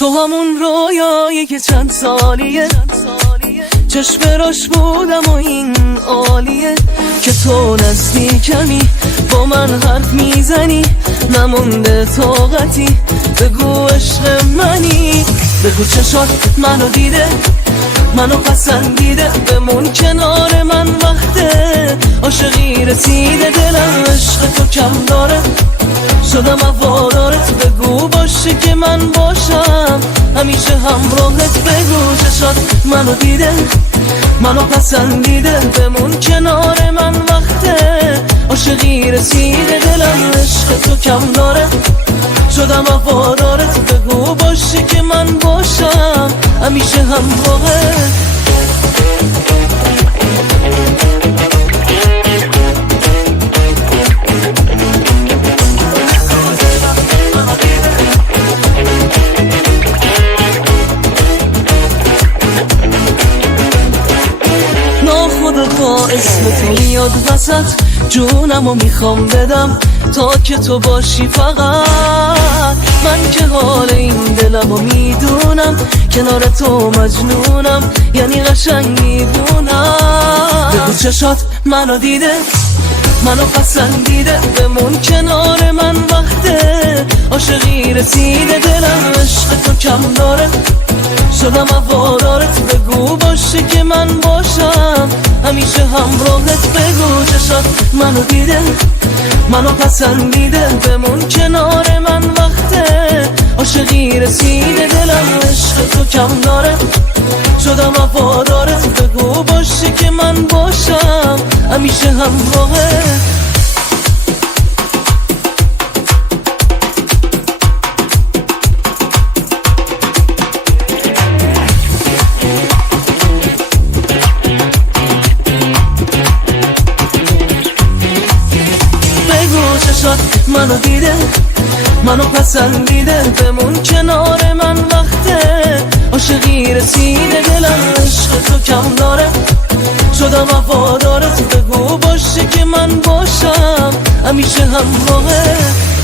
تو همون رویایی که چند سالیه چشم راش بودم و این عالیه که تو نزدیکمی با من حرف میزنی نمونده طاقتی بگو عشق منی بگو چشات منو دیده منو پسندیده بمون کنار من وقته عاشقی رسیده دلم عشق تو کم داره شدم هوادارت بگو باشه که من باشم همیشه همراهت بگو چشات منو دیده منو پسندیده بمون کنار من وقته عاشقی رسیده دلم عشق تو کم داره شدم هوادارت بگو باشه که من باشم همیشه همراهت با اسم تو میاد وسط جونمو میخوام بدم تا که تو باشی فقط من که حال این دلمو میدونم کنار تو مجنونم یعنی قشنگ میدونم بگو چشات منو دیده منو پسندیده بمون کنار من وقته عاشقی رسیده دلم عشق تو کم داره شدم هوادارت بگو باشه که من باشم همیشه همراهت بگو چشات منو دیده منو پسندیده بمون کنار من وقته عاشقی رسیده دلم عشق تو کم داره شدم هوادارت بگو باشه که من باشم همیشه همراهت منو دیده منو پسندیده بمون کنار من وقته عاشقی رسیده دلم عشق تو کم داره شدم هوادارت بگو باشه که من باشم همیشه همراهت